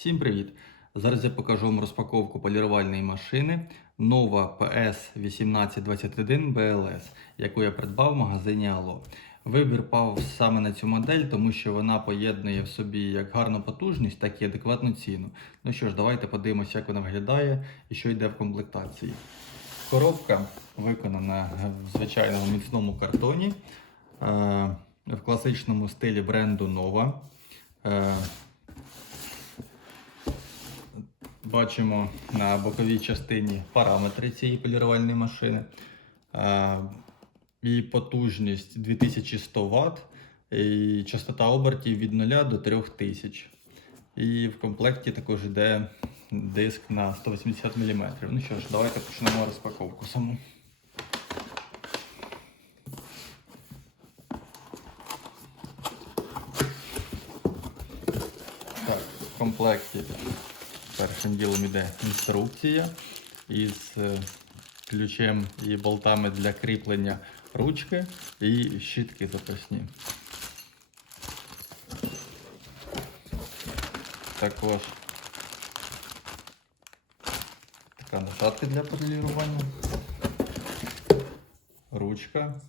Всім привіт! Зараз я покажу вам розпаковку полірувальної машини Nova PS 1821 BLS, яку я придбав в магазині Allo. Вибір пав саме на цю модель, тому що вона поєднує в собі як гарну потужність, так і адекватну ціну. Ну що ж, давайте подивимося, як вона виглядає і що йде в комплектації. Коробка виконана в звичайному міцному картоні е, в класичному стилі бренду Nova. Бачимо на боковій частині параметри цієї полірувальної машини. Її потужність 2100 Вт і частота обертів від 0 до 3000. І в комплекті також йде диск на 180 мм. Ну що ж, давайте почнемо розпаковку саму. Так, в комплекті першим ділом йде інструкція із е, ключем і болтами для кріплення ручки і щітки запасні. Також така насадка для полірування, ручка.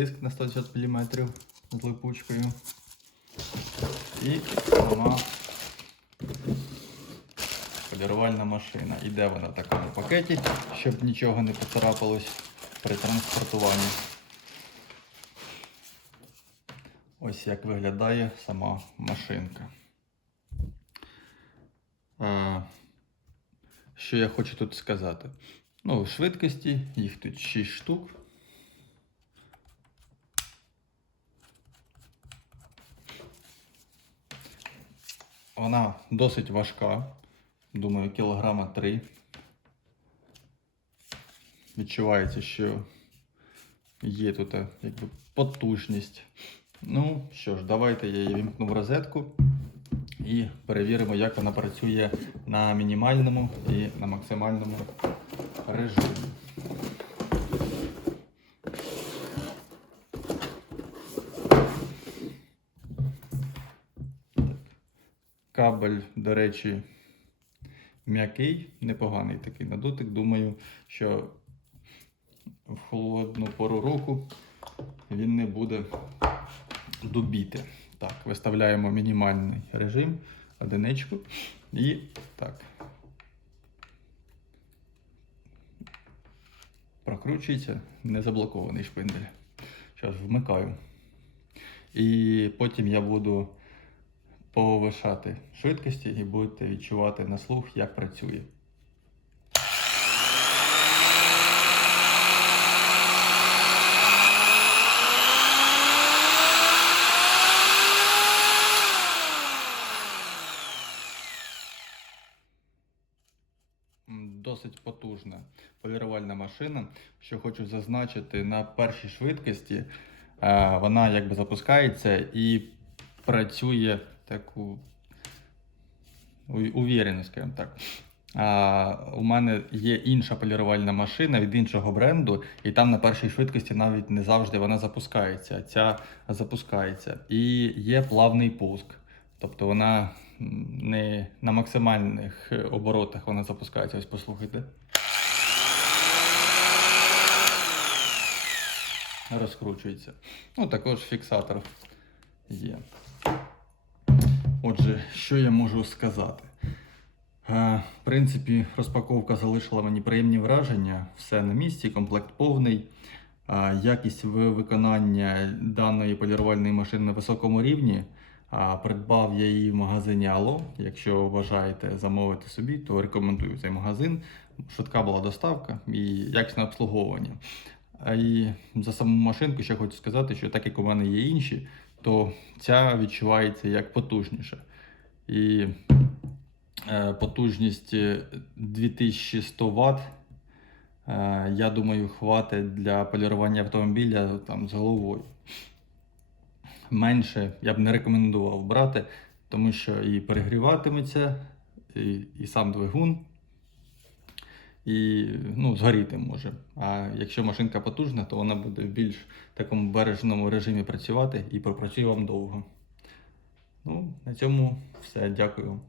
Диск на 160 мм з липучкою. І сама полірувальна машина. Іде вона в такому пакеті, щоб нічого не поцарапалось при транспортуванні. Ось як виглядає сама машинка. А, що я хочу тут сказати? Ну, швидкості, їх тут 6 штук. Вона досить важка. Думаю, кілограма 3. Відчувається, що є тут е, якби потужність. Ну що ж, давайте я її вімкну в розетку і перевіримо, як вона працює на мінімальному і на максимальному режимі. Кабель, до речі, м'який, непоганий такий на дотик. Думаю, що в холодну пору року він не буде дубіти. Так, виставляємо мінімальний режим, одиничку. І так. Прокручується не заблокований шпиндель. Зараз вмикаю. І потім я буду повишати швидкості і будете відчувати на слух, як працює. Досить потужна полірувальна машина. Що хочу зазначити, на першій швидкості е, вона якби запускається і працює таку у- увірену, скажімо так. А, у мене є інша полірувальна машина від іншого бренду, і там на першій швидкості навіть не завжди вона запускається. Ця запускається. І є плавний пуск. Тобто вона не на максимальних оборотах вона запускається. Ось послухайте. Розкручується. Ну, також фіксатор є. Отже, що я можу сказати? Е, В принципі, розпаковка залишила мені приємні враження. Все на місці, комплект повний. Е, Якість виконання даної полірувальної машини на високому рівні. Придбав я її в магазині Allo. Якщо бажаєте замовити собі, то рекомендую цей магазин. Швидка була доставка і якісне обслуговування. І за саму машинку ще хочу сказати, що так як у мене є інші, то ця відчувається як потужніша. І е, потужність е, 2100 Вт, е, я думаю, хватить для полірування автомобіля там, з головою. Менше я б не рекомендував брати, тому що і перегріватиметься, і, і сам двигун, і ну, згоріти може. А якщо машинка потужна, то вона буде в більш такому бережному режимі працювати і пропрацює вам довго. Ну, на цьому все. Дякую.